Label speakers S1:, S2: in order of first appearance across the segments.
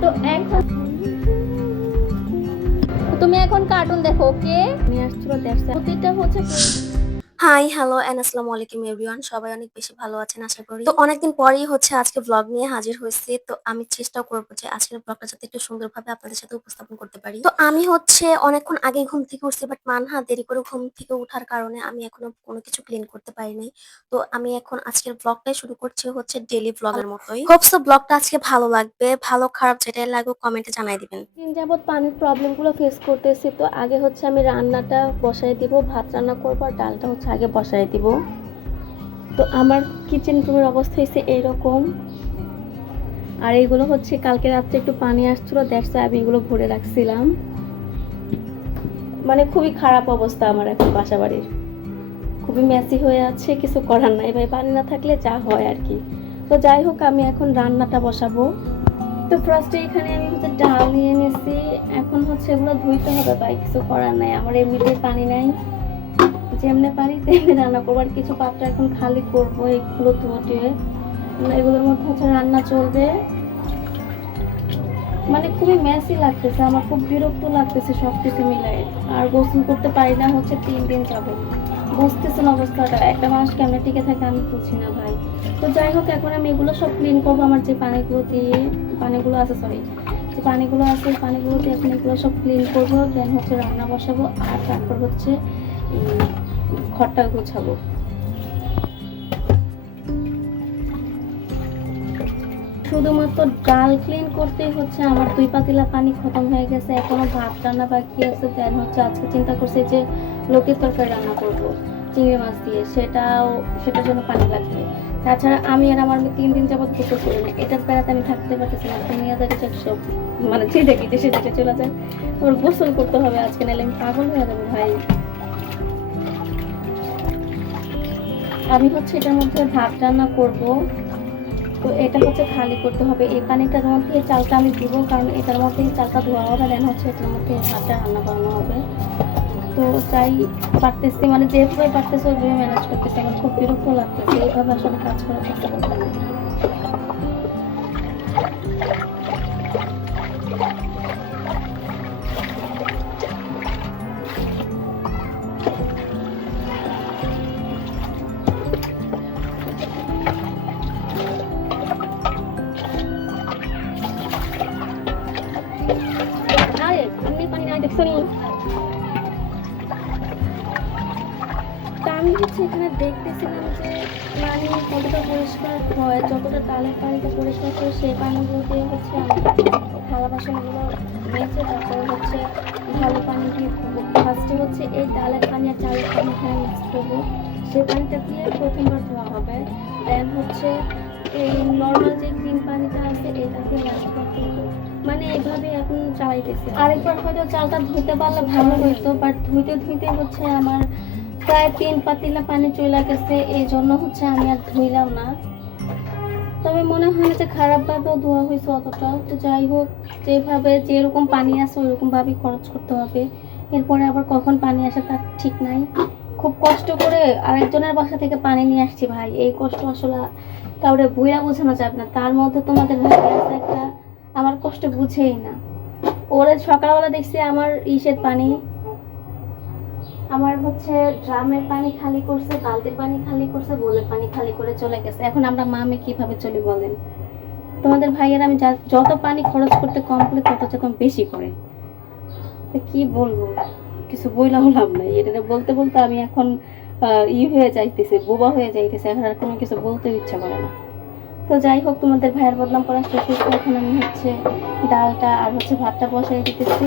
S1: তো এখন তুমি এখন কার্টুন দেখো ওকে আমি আসছিল দেখছে প্রতিটা হচ্ছে
S2: হাই হ্যালো এন্ড আসসালামু আলাইকুম এভরিওয়ান সবাই অনেক বেশি ভালো আছেন আশা করি। তো অনেকদিন পরেই হচ্ছে আজকে ব্লগ নিয়ে হাজির হয়েছি। তো আমি চেষ্টা করব যে আজকের ব্লগটা যাতে একটু সুন্দরভাবে আপনাদের সাথে উপস্থাপন করতে পারি। তো আমি হচ্ছে অনেকক্ষণ আগে ঘুম থেকে উঠছি বাট মানহা দেরি করে ঘুম থেকে ওঠার কারণে আমি এখনও কোনো কিছু ক্লিন করতে পারিনি তো আমি এখন আজকের ব্লগটাই শুরু করছি হচ্ছে ডেলি ব্লগের মতোই। হোপসো ব্লগটা আজকে ভালো লাগবে। ভালো খারাপ যেটাই লাগুক কমেন্টে জানাই দিবেন।
S1: দিন যাবৎ পানির প্রবলেমগুলো ফেস করতেছি। তো আগে হচ্ছে আমি রান্নাটা বসাই দিব ভাত রান্না করব আর ডালটা হচ্ছে আগে বসাই দিব। তো আমার কিচেন রুমের অবস্থা হয়েছে এইরকম। আর এইগুলো হচ্ছে কালকে রাত্রে একটু পানি আসছিল দ্যাটস আমি এগুলো ভরে রাখছিলাম। মানে খুবই খারাপ অবস্থা আমার এখন বাসা বাড়ির খুবই মেসি হয়ে আছে, কিছু করার নাই। ভাই পানি না থাকলে যা হয় আর কি। তো যাই হোক, আমি এখন রান্নাটা বসাবো। তো ফার্স্টে এখানে আমি হচ্ছে ডাল নিয়ে নিয়েছি এখন হচ্ছে এগুলো ধুইতে হবে ভাই, কিছু করার নাই। আমার এমনিতে পানি নাই। যেমনি পারি, তেমনি রান্না করব। আর কিছু পাত্র এখন খালি করব এগুলো ধুয়ে এগুলোর মধ্যে হচ্ছে রান্না চলবে। মানে খুবই মেসি লাগতেছে, আমার খুব বিরক্ত লাগতেছে সব কিছু মিলাই আর গোসল করতে পারি না, হচ্ছে তিন দিন যাবে। বুঝতেছেন অবস্থাটা, একটা মাস কেমনে টিকে থাকে আমি বুঝি না ভাই। তো যাই হোক, এখন আমি এগুলো সব ক্লিন করব, আমার যে পানিগুলো দিয়ে, পানিগুলো আছে সরি যে পানিগুলো আছে পানিগুলো দিয়ে এখন এগুলো সব ক্লিন করব দেন হচ্ছে রান্না বসাবো, আর তারপর হচ্ছে ঘরটা গোছাবো। শুধুমাত্র ডাল ক্লিন করতেই হচ্ছে, আমার দুই পাতিলা পানি খতম হয়ে গেছে, এখনও ভাত রান্না বাকি আছে দেন হচ্ছে আজকে চিন্তা করছি যে লোকের তরকারি রান্না করব, চিংড়ি মাছ দিয়ে, সেটাও, সেটার জন্য পানি লাগবে। তাছাড়া আমি আর আমার তিন দিন যাবত গোসল করি না, এটার বেড়াতে আমি থাকতে পারতেছি না দুনিয়া দেখে সব মানে যে দেখি দেশে দেখে চলে যায়। ওর গোসল করতে হবে আজকে, নাহলে আমি পাগল হয়ে যাব ভাই। আমি হচ্ছে এটার মধ্যে ভাত রান্না করব। তো এটা হচ্ছে খালি করতে হবে। এই পানিটার মধ্যে চালটা আমি দিব কারণ এটার মধ্যে চালটা ধোয়া হবে দেন হচ্ছে এটার মধ্যে ভাতটা রান্না করানো হবে। তো তাই পারতেছি মানে যেভাবে পারতেছে ওইভাবে ম্যানেজ করতেছি। আমার খুব বিরক্ত লাগতেছে, এইভাবে আসলে কাজ করার চেষ্টা করতে দেখতেছিলাম যে পানি কতটা পরিষ্কার হয়, যতটা ডালের পানিটা পরিষ্কার করে সেই পানিগুলো দিয়ে হচ্ছে থালা বাসনগুলো মেজে তারপরে হচ্ছে ভালো পানি দিয়ে ফার্স্টে হচ্ছে এই ডালের পানি আর চালের পানি হ্যাঁ মিক্স করব। সেই পানিটা দিয়ে প্রথমবার ধোয়া হবে। দেন হচ্ছে এই নর্মাল যে ক্রিম পানিটা আছে, এটা দিয়ে লাস্ট করতে মানে এইভাবে এখন চালাইতেছি। আরেকবার হয়তো চালটা ধুইতে পারলে ভালো হইতো বাট ধুইতে ধুইতে হচ্ছে আমার প্রায় তিন পাতিলা পানি চলে গেছে, এই জন্য হচ্ছে আমি আর ধুইলাম না। তবে মনে হয় যে খারাপভাবেও ধোয়া হয়েছে অতটা। তো যাই হোক, যেভাবে যেরকম পানি আসে ওইরকমভাবেই খরচ করতে হবে। এরপরে আবার কখন পানি আসে তার ঠিক নাই। খুব কষ্ট করে আরেকজনের বাসা থেকে পানি নিয়ে আসছি ভাই। এই কষ্ট আসলে কাউরে বইরা বোঝানো যাবে না। তার মধ্যে তোমাদের একটা, আমার কষ্ট বুঝেই না। ওরে সকালবেলা দেখছি আমার ইসের পানি আমার হচ্ছে ড্রামের পানি খালি করছে, বালতির পানি খালি করছে, বোলের পানি খালি করে চলে গেছে। এখন আমরা মামে কীভাবে চলি বলেন? তোমাদের ভাইয়ের আমি যত পানি খরচ করতে কম করি, তত যখন বেশি করে। তো কি বলব? কিছু বইলাম লাভ নাই। এটা বলতে বলতে আমি এখন ই হয়ে যাইতেছে, বোবা হয়ে যাইতেছে। এখন আর কোনো কিছু বলতে ইচ্ছা করে না। তো যাই হোক, তোমাদের ভাইয়ের বদনাম করা শেষ এখন আমি হচ্ছে ডালটা আর হচ্ছে ভাতটা বসাই দিতেছি।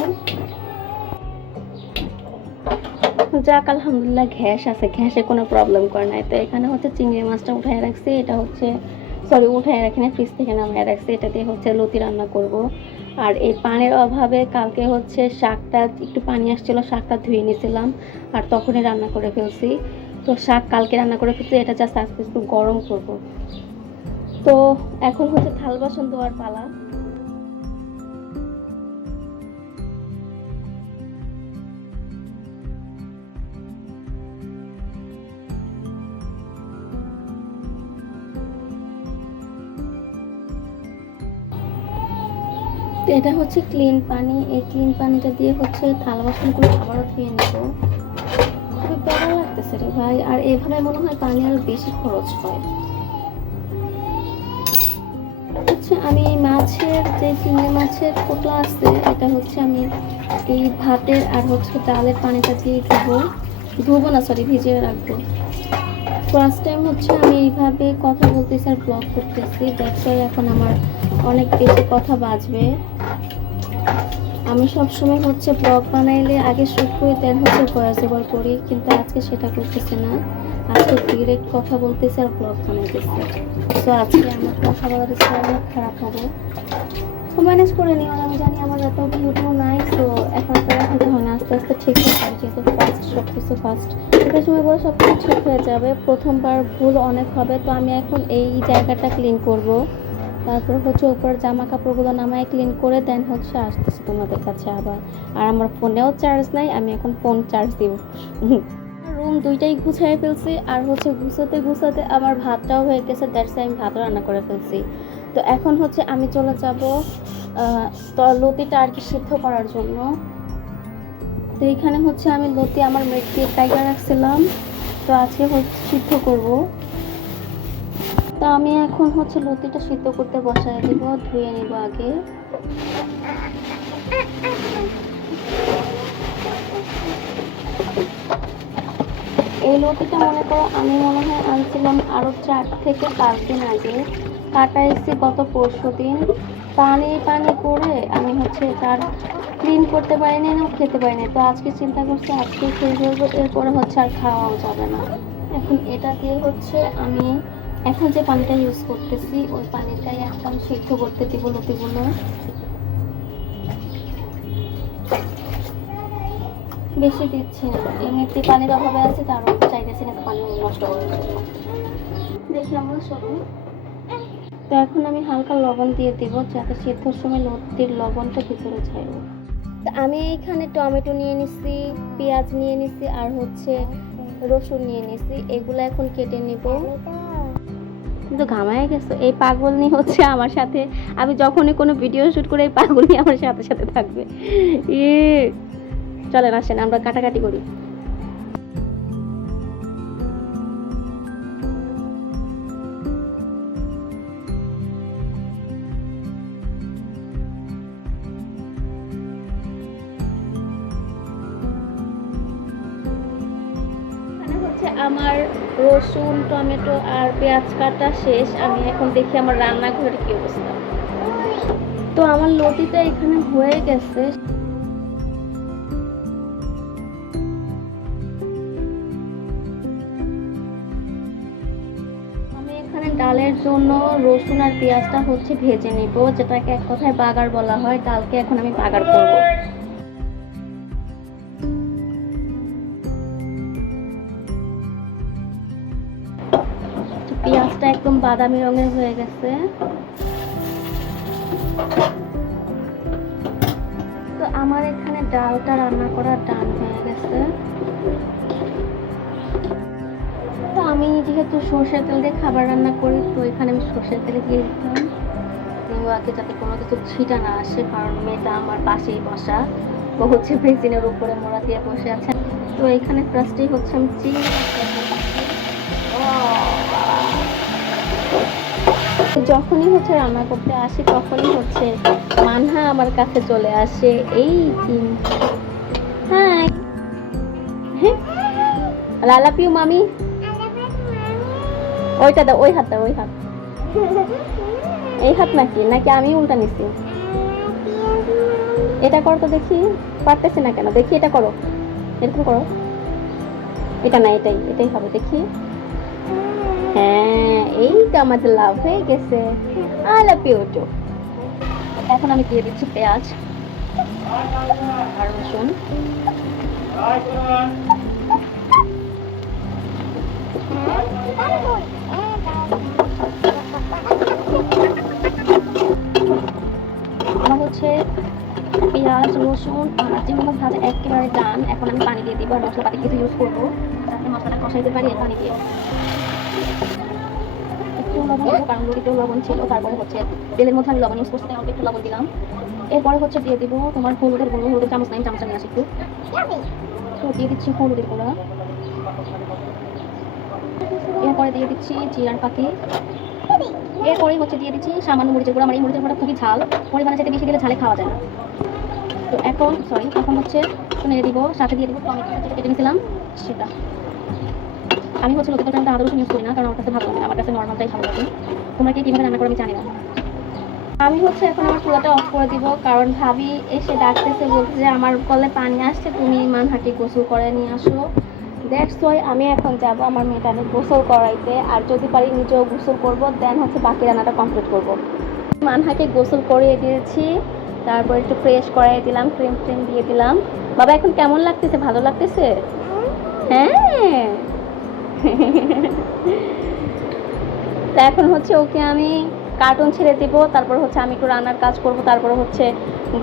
S1: যাক, আলহামদুলিল্লাহ ঘ্যাস আছে। ঘ্যাসে কোনো প্রবলেম করে নাই। তো এখানে হচ্ছে চিংড়ি মাছটা উঠায় রাখছি। এটা হচ্ছে সরি উঠায় রাখি না ফ্রিজ থেকে নামিয়ে রাখছি। এটা দিয়ে হচ্ছে লতি রান্না করব। আর এই পানির অভাবে কালকে হচ্ছে শাকটা, একটু পানি আসছিল, শাকটা ধুয়ে নিয়েছিলাম আর তখনই রান্না করে ফেলছি। তো শাক কালকে রান্না করে ফেলছি, এটা জাস্ট আজকে একটু গরম করব। তো এখন হচ্ছে থাল বাসন ধোয়ার পালা। এটা হচ্ছে ক্লিন পানি। এই ক্লিন পানিটা দিয়ে হচ্ছে থালা বাসনগুলো আবারও ধুয়ে নেব। খুবই প্যারা লাগতেছে রে ভাই। আর এভাবে মনে হয় পানি আরও বেশি খরচ হয়। হচ্ছে আমি মাছের যে চিংড়ি মাছের পোটলা আছে, এটা হচ্ছে আমি এই ভাতের আর হচ্ছে ডালের পানিটা দিয়ে ধুবো। ধুবো না সরি ভিজিয়ে রাখব। ফার্স্ট টাইম হচ্ছে আমি এইভাবে কথা বলতেছি আর ব্লগ করতেছি। দ্যাটস এখন আমার অনেক বেশি কথা বাজবে। আমি সবসময় হচ্ছে ব্লগ বানাইলে আগে শ্যুট করে দেন হচ্ছে ভয়েস ওভার করি, কিন্তু আজকে সেটা করতেছে না। আজকে ডিরেক্ট কথা বলতেছি আর ব্লগ বানাইতেছে। তো আজকে আমার কথা বলার ইচ্ছা অনেক খারাপ হবে। ম্যানেজ করে নিও, আমি জানি আমার এত ভিডিও নাই তো এখন হতে আস্তে আস্তে ঠিক হয়ে যাবে, যেহেতু ফার্স্ট সব কিছু ফার্স্ট একটা সময় বলে সব কিছু ঠিক হয়ে যাবে, প্রথমবার ভুল অনেক হবে, তো আমি এখন এই জায়গাটা ক্লিন করব। তারপর হচ্ছে উপর জামা কাপড়গুলো নামায় ক্লিন করে দেন হচ্ছে আসতেছে তোমাদের কাছে আবার। আর আমার ফোনেও চার্জ নাই, আমি এখন ফোন চার্জ দিব। রুম দুইটাই গুছাই ফেলছি, আর হচ্ছে গুছাতে গুছাতে আমার ভাতটাও হয়ে গেছে দ্যাটস আমি ভাত রান্না করে ফেলছি। তো এখন হচ্ছে আমি চলে যাব লতিটা আর কি সিদ্ধ করার জন্য। তো এখানে হচ্ছে আমি লতি, আমার মেট টাইগার রাখছিলাম। তো আজকে হচ্ছে সিদ্ধ করব। তো আমি এখন হচ্ছে লতিটা সিদ্ধ করতে বসায় দেব, ধুয়ে নেব আগে। এই লতিটা মনে করো, আমি মনে হয় আনছিলাম আরও চার থেকে পাঁচ দিন আগে। কাটাইছি গত পরশু দিন। পানি পানি করে আমি হচ্ছে তার ক্লিন করতে পারিনি, না খেতে পারিনি। তো আজকে চিন্তা করছি আজকে খেয়ে ফেলব, এরপরে হচ্ছে আর খাওয়াও যাবে না। এখন এটা দিয়ে হচ্ছে আমি এখন যে পানিটা ইউজ করতেছি, ওই পানিটাই একদম সিদ্ধ করতে দিব লতিগুলো। বেশি দিচ্ছি না। এমনিতে পানির অভাবে আছে, তার উপর চাইতেছি না পানি নষ্ট করে। দেখি আমরা সবাই তো এখন আমি হালকা লবণ দিয়ে দেবো যাতে সিদ্ধর সময় লতির লবণটা ভিতরে যায়। তো আমি এইখানে টমেটো নিয়ে নিছি, পেঁয়াজ নিয়ে নিছি আর হচ্ছে রসুন নিয়ে নিছি। এগুলো এখন কেটে নিব। কিন্তু ঘামায় গেছো, এই পাগল নিয়ে হচ্ছে আমার সাথে। আমি যখনই কোনো ভিডিও শুট করে, এই পাগল নিয়ে আমার সাথে সাথে থাকবে। ইয়ে চলেন আসেন, আমরা কাটাকাটি করি। রসুন টমেটো আর পেঁয়াজ কাটা শেষ। আমি এখন দেখি আমার রান্নাঘরের কি অবস্থা। তো আমার লতিটা এখানে হয়ে গেছে। ডালের জন্য রসুন আর পেঁয়াজটা হচ্ছে ভেজে নিব, যেটাকে এক কথায় বাগার বলা হয়। ডালকে এখন আমি বাগার করব। বাদামি রঙের হয়ে গেছে। তো আমার এখানে ডালটা রান্না করা ডান হয়ে গেছে। তো আমি যেহেতু সর্ষের তেল দিয়ে খাবার রান্না করি, তো এখানে আমি সর্ষের তেলে দিয়ে দিতাম আগে যাতে কোনো কিছু ছিটা না আসে, কারণ মেয়েটা আমার পাশেই বসা। ও হচ্ছে বেসিনের উপরে মোড়া দিয়ে বসে আছে। তো এখানে ফার্স্টেই হচ্ছে আমি চিনি যখনই হচ্ছে রান্না করতে আসি, তখনই হচ্ছে মানহা আমার কাছে চলে আসে, এই চিন হাই লালা পিউ মামি। ওইটা দাও, ওই হাতটা ওই হাত। এই হাত নাকি? নাকি আমি উল্টা নিছি? এটা করো তো দেখি, পারতেছি না কেন? দেখি এটা করো। এরকম করো। এটা না, এটাই এটাই হবে, দেখি। হ্যাঁ এই তো আমাদের লাভ হয়ে গেছে। আই লাভ ইউ টু এখন আমি দিয়ে দিচ্ছি পেঁয়াজ। আর রসুন। আমার হচ্ছে পেঁয়াজ, রসুন যেগুলো ভাজা একেবারে ডান। এখন আমি পানি দিয়ে দিব আর মশলাপাতি কিছু ইউজ করব। যাতে মশলাটা কষাইতে পারি পানি দিয়ে। একটু লবণ কারণ রুটিতেও লবণ ছিল, তারপরে হচ্ছে তেলের মধ্যে আমি লবণ ইউজ করছি অল্প একটু লবণ দিলাম। এরপরে হচ্ছে দিয়ে দিব তোমার হলুদের গুঁড়ো, হলুদের চামচ নাই, চামচটা নিয়ে আসি একটু। তো দিয়ে দিচ্ছি হলুদের গুঁড়া। এরপরে দিয়ে দিচ্ছি জিরার পাতি। এরপরে হচ্ছে দিয়ে দিচ্ছি সামান্য মরিচের গুঁড়া। আমার এই মরিচের গুঁড়া খুবই ঝাল। পরিমাণে যেতে বেশি দিলে ঝালে খাওয়া যায় না। তো এখন সরি এখন হচ্ছে নেড়ে দিব, সাথে দিয়ে দিব টমেটো। কেটে নিয়েছিলাম, সেটা। আমি হচ্ছে লোকের টাইমটা আদা রসুন ইউজ করি না কারণ আমার কাছে ভালো লাগে আমার কাছে নর্মালটাই ভালো লাগে। তোমরা কি কীভাবে রান্না করে আমি জানি না। আমি হচ্ছে এখন আমার চুলাটা অফ করে দিব কারণ ভাবি এসে ডাকতেছে বলছে যে আমার কলে পানি আসছে তুমি মানহাটি গোসল করে নিয়ে আসো। দ্যাটস ওয়াই আমি এখন যাব আমার মেয়েটাকে গোসল করাইতে আর যদি পারি নিজেও গোসল করব দেন হচ্ছে বাকি রান্নাটা কমপ্লিট করব। মানহাকে গোসল করিয়ে দিয়েছি তারপর একটু ফ্রেশ করাই দিলাম ক্রিম ট্রিম দিয়ে দিলাম। বাবা এখন কেমন লাগতেছে? ভালো লাগতেছে? হ্যাঁ। তা এখন হচ্ছে ওকে আমি কার্টুন ছেড়ে দিব, তারপর হচ্ছে আমি একটু রান্নার কাজ করব, তারপর হচ্ছে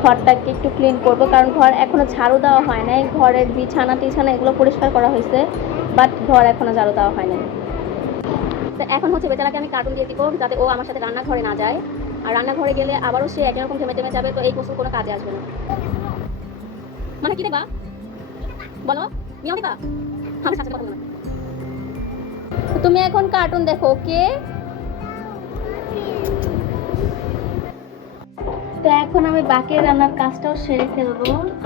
S1: ঘরটাকে একটু ক্লিন করব, কারণ ঘর এখনও ঝাড়ু দেওয়া হয় নাই। ঘরের বিছানা টিছানা এগুলো পরিষ্কার করা হয়েছে বাট ঘর এখনও ঝাড়ু দেওয়া হয় নাই। তো এখন হচ্ছে বেচারাকে আমি কার্টুন দিয়ে দিব, যাতে ও আমার সাথে রান্নাঘরে না যায়। আর রান্নাঘরে গেলে আবারও সে একই রকম থেমে থেমে যাবে, তো এই কোশ্চেন কোনো কাজে আসবে না। মানে কি দেবা বলো মিয়াও দিবা আমি সাথে কথা। তো তুমি এখন কার্টুন দেখো ওকে তো এখন আমি বাকি রান্নার কাজটাও সেরে ফেলব।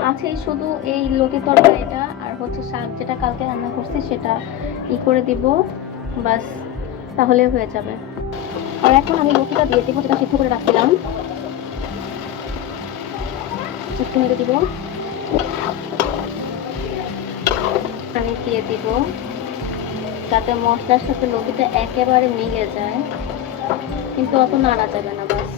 S1: আছে শুধু এই লতি তরকারিটা আর হচ্ছে শাক, যেটা কালকে রান্না করছি সেটা ই করে দিব। বাস তাহলে হয়ে যাবে। আর এখন আমি লতিটা দিয়ে দিব, যেটা সিদ্ধ করে রাখছিলাম। একটু মেরে দিব। আমি দিয়ে দিব। যাতে মশলার সাথে লতিটা একেবারে মিলে যায়। কিন্তু অত নাড়া যাবে না, বাস।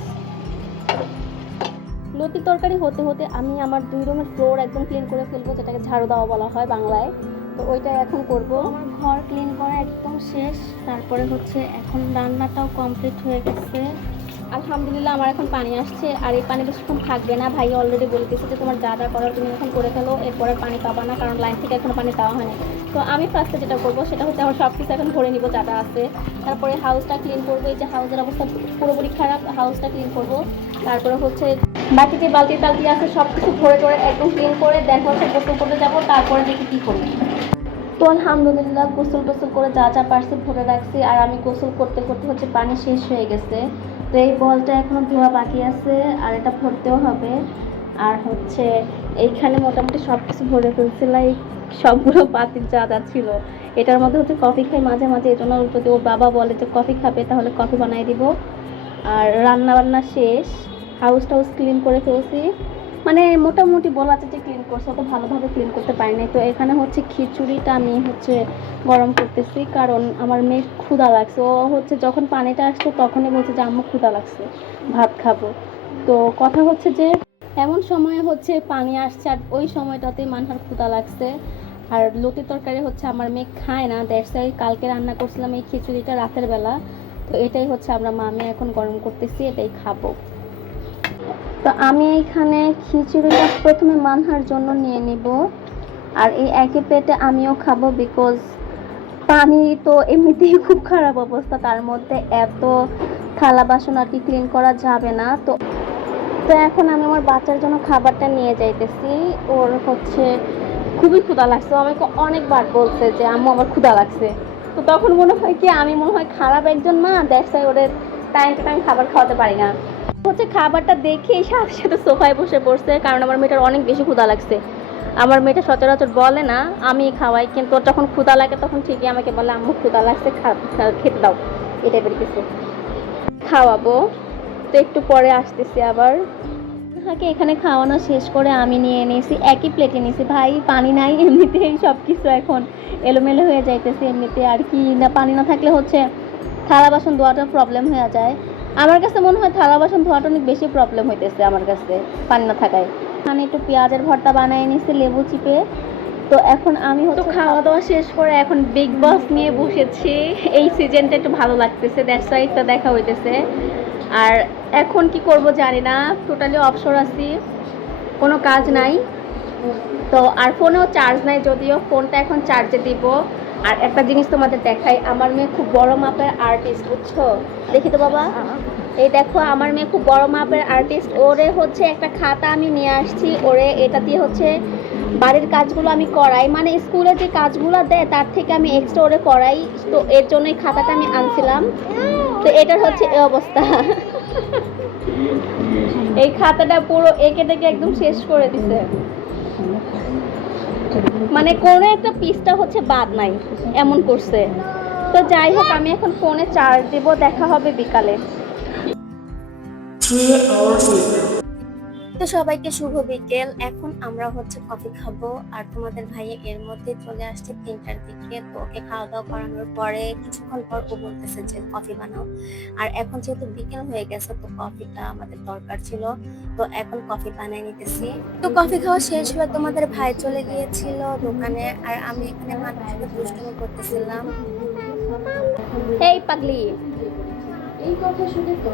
S1: লতি তরকারি হতে হতে আমি আমার দুই রুমের ফ্লোর একদম ক্লিন করে ফেলব, যেটাকে ঝাড়ু দেওয়া বলা হয় বাংলায়। তো ওইটা এখন করব। আমার ঘর ক্লিন করা একদম শেষ। তারপরে হচ্ছে এখন রান্নাটাও কমপ্লিট হয়ে গেছে। আলহামদুলিল্লাহ, আমার এখন পানি আসছে আর এই পানি বেশিক্ষণ থাকবে না। ভাই অলরেডি বলে যে তোমার যা যা করার তুমি এখন করে ফেলো, এরপরে পানি পাবা না, কারণ লাইন থেকে এখনও পানি দেওয়া হয়নি। তো আমি ফার্স্টে যেটা করব, সেটা হচ্ছে আমার সব কিছু এখন ভরে নিবো, যা যা আছে। তারপরে হাউসটা ক্লিন করব, এই যে হাউসের অবস্থা পুরোপুরি খারাপ হাউসটা ক্লিন করব। তারপরে হচ্ছে বাকি যে বালতি টালতি আছে সব কিছু ভরে টরে একদম ক্লিন করে দেখো হচ্ছে গোসল করতে যাব, তারপরে দেখি কী করি। তো আলহামদুলিল্লাহ গোসল টোসল করে যা যা পারছি ভরে রাখছি। আর আমি গোসল করতে করতে হচ্ছে পানি শেষ হয়ে গেছে। তো এই বলটা এখনও ধোয়া বাকি আছে, আর এটা ভরতেও হবে। আর হচ্ছে এইখানে মোটামুটি সব কিছু ভরে ফেলছি লাইক সবগুলো পাতির যা যা ছিল। এটার মধ্যে হচ্ছে কফি খাই মাঝে মাঝে, এই জন্য যদি ওর বাবা বলে যে, কফি খাবে, তাহলে কফি বানাই দিব। আর রান্না বান্না শেষ হাউস টাউস ক্লিন করে ফেলছি। মানে মোটামুটি বলা যায় যে করছে অত ভালোভাবে ক্লিন করতে পারি নাই তো এখানে হচ্ছে খিচুড়িটা আমি হচ্ছে গরম করতেছি, কারণ আমার মেয়ে ক্ষুধা লাগছে। ও হচ্ছে যখন পানিটা আসছে তখনই বলছে যে, আম্মু, ক্ষুধা লাগছে, ভাত খাব। তো কথা হচ্ছে যে, এমন সময় হচ্ছে পানি আসছে আর ওই সময়টাতে মানহার ক্ষুধা লাগছে। আর লতি তরকারি হচ্ছে আমার মেয়ে খায় না। ওয়াই কালকে রান্না করছিলাম এই খিচুড়িটা রাতের বেলা। তো এটাই হচ্ছে আমরা মামে এখন গরম করতেছি, এটাই খাব। তো আমি এখানে খিচুড়িটা প্রথমে মানহার জন্য নিয়ে নিব। আর এই একই পেটে আমিও খাব বিকজ পানি তো এমনিতেই খুব খারাপ অবস্থা, তার মধ্যে এত থালা বাসন আর কি ক্লিন করা যাবে না। তো তো এখন আমি আমার বাচ্চার জন্য খাবারটা নিয়ে যাইতেছি। ওর হচ্ছে খুবই ক্ষুধা লাগছে। আমাকে অনেকবার বলছে যে, আম্মু, আমার ক্ষুধা লাগছে। তো তখন মনে হয় কি, আমি মনে হয় খারাপ একজন মা দ্যাটস ওদের টাইম টু টাইম খাবার খাওয়াতে পারি না। হচ্ছে খাবারটা দেখে সাথে সাথে সোফায় বসে পড়ছে, কারণ আমার মেয়েটার অনেক বেশি ক্ষুধা লাগছে। আমার মেয়েটা সচরাচর বলে না, আমি খাওয়াই। কিন্তু যখন ক্ষুধা লাগে তখন ঠিকই আমাকে বলে, আম্মু, ক্ষুধা লাগছে খেতে দাও। এই টাইপের কিছু। খাওয়াবো। তো একটু পরে আসতেছি আবার। হাকে এখানে খাওয়ানো শেষ করে আমি নিয়ে নিয়েছি, একই প্লেটে নিয়েছি। ভাই, পানি নাই, এমনিতেই সব কিছু এখন এলোমেলো হয়ে যাইতেছে, এমনিতে আর কি না, পানি না থাকলে হচ্ছে থালা বাসন ধোয়াটা প্রবলেম হয়ে যায়। আমার কাছে মনে হয় থালা বাসন ধোয়াটা অনেক বেশি প্রবলেম হইতেছে আমার কাছে পানি না থাকায়। আমি একটু পেঁয়াজের ভর্তা বানিয়ে নিয়েছি লেবু চিপে। তো এখন আমি হচ্ছে খাওয়া দাওয়া শেষ করে এখন বিগ বস নিয়ে বসেছি। এই সিজনটা একটু ভালো লাগতেছে দ্যাটস ওয়াই তো দেখা হইতেছে। আর এখন কি করব জানি না টোটালি অবসর আছি কোনো কাজ নাই। তো আর ফোনেও চার্জ নাই যদিও ফোনটা এখন চার্জে দিব। আর একটা জিনিস তোমাদের দেখাই, আমার মেয়ে খুব বড় মাপের আর্টিস্ট বুঝছ? দেখি তো বাবা। এই দেখো, আমার মেয়ে খুব বড় মাপের আর্টিস্ট ওরে হচ্ছে একটা খাতা আমি নিয়ে আসছি, ওরে এটা দিয়ে হচ্ছে বাড়ির কাজগুলো আমি করাই। মানে স্কুলে যে কাজগুলো দেয়, তার থেকে আমি এক্সট্রা ওরে করাই। তো এর জন্য এই খাতাটা আমি আনছিলাম। তো এটার হচ্ছে এই অবস্থা। এই খাতাটা পুরো এঁকে টেকে একদম শেষ করে দিছে। মানে কোনো একটা পিসটা হচ্ছে বাদ নাই, এমন করছে। তো যাই হোক, আমি এখন ফোনে চার্জ দেব, দেখা হবে বিকালে।
S2: তো সবাইকে শুভ বিকেল। এখন আমরা হচ্ছে কফি খাব। আর তোমাদের ভাইয়া এর মধ্যে চলে আসছে তিনটার দিকে। তো ওকে খাওয়া দাওয়া করানোর পরে কিছুক্ষণ পর ও বলতেছে যে, কফি বানাও। আর এখন যেহেতু বিকেল হয়ে গেছে, তো কফিটা আমাদের দরকার ছিল। তো এখন কফি বানিয়ে নিতেছি। তো কফি খাওয়া শেষ হয়ে তোমাদের ভাই চলে গিয়েছিল দোকানে। আর আমি এখানে মানুষের সাথে দুষ্টুমি করতেছিলাম।
S1: এই পাগলি।
S3: এই কথা শুনে তো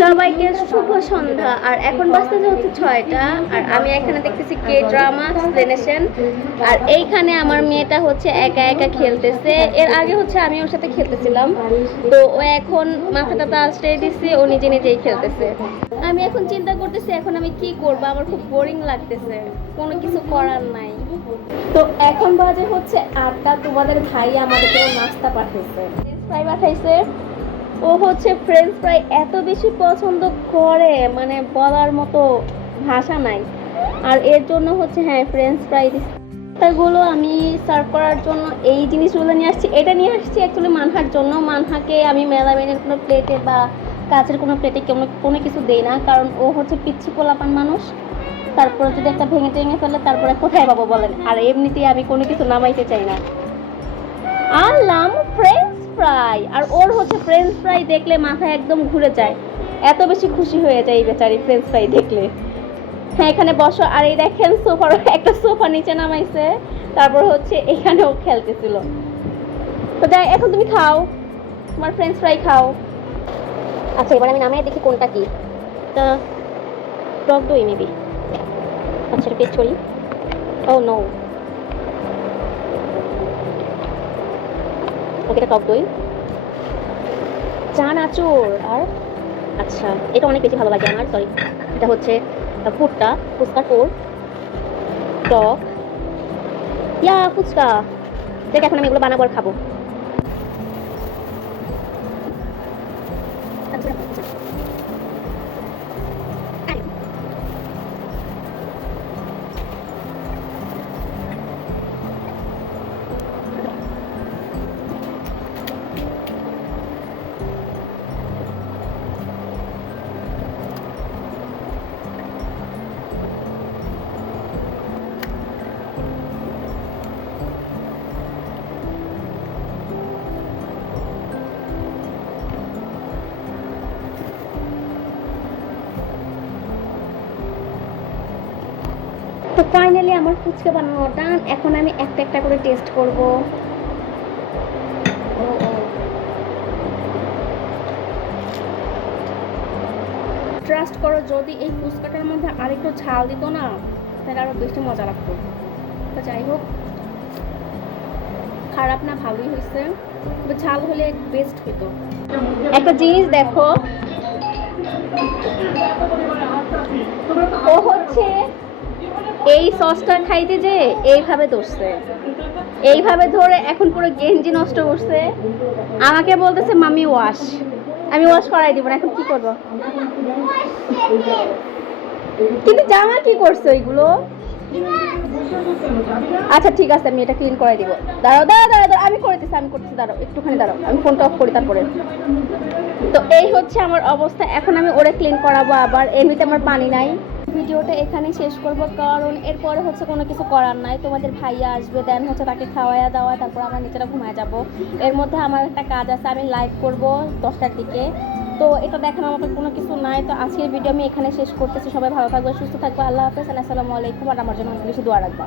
S1: সবাইকে শুভ সন্ধ্যা, আর এখন হচ্ছে ছয়টা, আর আমি এখানে দেখতেছি কে ড্রামা আর এইখানে আমার মেয়েটা হচ্ছে একা একা খেলতেছে। এর আগে হচ্ছে আমি ওর সাথে খেলতেছিলাম। তো ও এখন মাথাটা তো আশ্রয় দিচ্ছে ও নিজে নিজেই খেলতেছে। আমি এখন চিন্তা করতেছি, এখন আমি কি করব? আমার খুব বোরিং লাগতেছে। কোনো কিছু করার নাই। তো এখন বাজে হচ্ছে আটটা। তোমাদের ভাই আমাদের জন্য নাস্তা পাঠাইছে। ফ্রাই পাঠাইছে। ও হচ্ছে ফ্রেঞ্চ ফ্রাই এত বেশি পছন্দ করে মানে বলার মতো ভাষা নাই। আর এর জন্য হচ্ছে হ্যাঁ ফ্রেঞ্চ ফ্রাই গুলো আমি সার্ভ করার জন্য এই জিনিসগুলো নিয়ে আসছি। এটা নিয়ে আসছি অ্যাকচুয়ালি মানহার জন্য। মানহাকে আমি মেলামেনের কোনো প্লেটে বা কাচের কোনো প্লেটে কোনো কোনো কিছু দেই না। কারণ ও হচ্ছে পিচ্ছি পোলাপান মানুষ। তারপরে যদি একটা ভেঙে টেঙে ফেলে তারপরে কোথায় পাবো বলেন? আর এমনিতেই আমি কোনো কিছু নামাইতে চাই না। আর আনলাম ফ্রেঞ্চ ফ্রাই আর ওর হচ্ছে ফ্রেঞ্চ ফ্রাই দেখলে মাথা একদম ঘুরে যায়। এত বেশি খুশি হয়ে যায় এই বেচারি ফ্রেঞ্চ ফ্রাই দেখলে। হ্যাঁ এখানে বসো। আর এই দেখেন সোফার একটা সোফা নিচে নামাইছে। তারপর হচ্ছে এখানেও খেলতেছিল। তো যাই এখন তুমি খাও। তোমার ফ্রেঞ্চ ফ্রাই খাও। আচ্ছা এবার আমি নামিয়ে দেখি কোনটা কি। তা টক দই মেবি আচ্ছা পেস্ট করি ও নো ওকে টক দই। চা নাচুর আর? আচ্ছা এটা অনেক বেশি ভালো লাগে আমার সরি এটা হচ্ছে ফুটটা ফুচকা ফোর টক। ইয়া, ফুচকা। দেখ, এখন আমি এগুলো বানাবো আর খাব। তো ফাইনালি আমার ফুচকা বানানো ডান এখন আমি একটা একটা করে টেস্ট করব। ট্রাস্ট করো, যদি এই ফুচকাটার মধ্যে আরেকটু ঝাল দিত না, তাহলে আরও বেশি মজা লাগতো। তো যাই হোক, খারাপ না, ভালোই হয়েছে। ঝাল হলে বেস্ট হতো একটা জিনিস দেখো, ও হচ্ছে এই সসটা খাইতে যে এইভাবে ধরছে। এইভাবে ধরে এখন পুরো গেঞ্জি নষ্ট করছে। আমাকে বলতেছে মামি ওয়াশ আমি ওয়াশ করাই দিব না, এখন কি করব? কিন্তু জামা কি করছে ওইগুলো? আচ্ছা ঠিক আছে, আমি এটা ক্লিন করাই দিব। দাঁড়াও দাঁড়াও দাঁড়াও দাঁড়াও, আমি করে দিচ্ছি আমি করতেছি, দাঁড়াও, একটুখানি দাঁড়াও, আমি ফোনটা অফ করি তারপরে। তো এই হচ্ছে আমার অবস্থা, এখন আমি ওরে ক্লিন করাবো আবার, এমনিতে আমার পানি নাই। ভিডিওটা এখানে শেষ করব, কারণ এরপরে হচ্ছে কোনো কিছু করার নাই। তোমাদের ভাইয়া আসবে দেন হচ্ছে তাকে খাওয়ায়া দাওয়া, তারপর আমরা নিজেরা ঘুমায় যাব। এর মধ্যে আমার একটা কাজ আছে, আমি লাইভ করব দশটার দিকে। তো এটা দেখানো আমাকে কোনো কিছু নাই, তো আজকের ভিডিও আমি এখানে শেষ করতেছি। সবাই ভালো থাকবে, সুস্থ থাকবে, আল্লাহ হাফেজ আসসালামু আলাইকুম, আর আমার জন্য বেশি দোয়া রাখবা।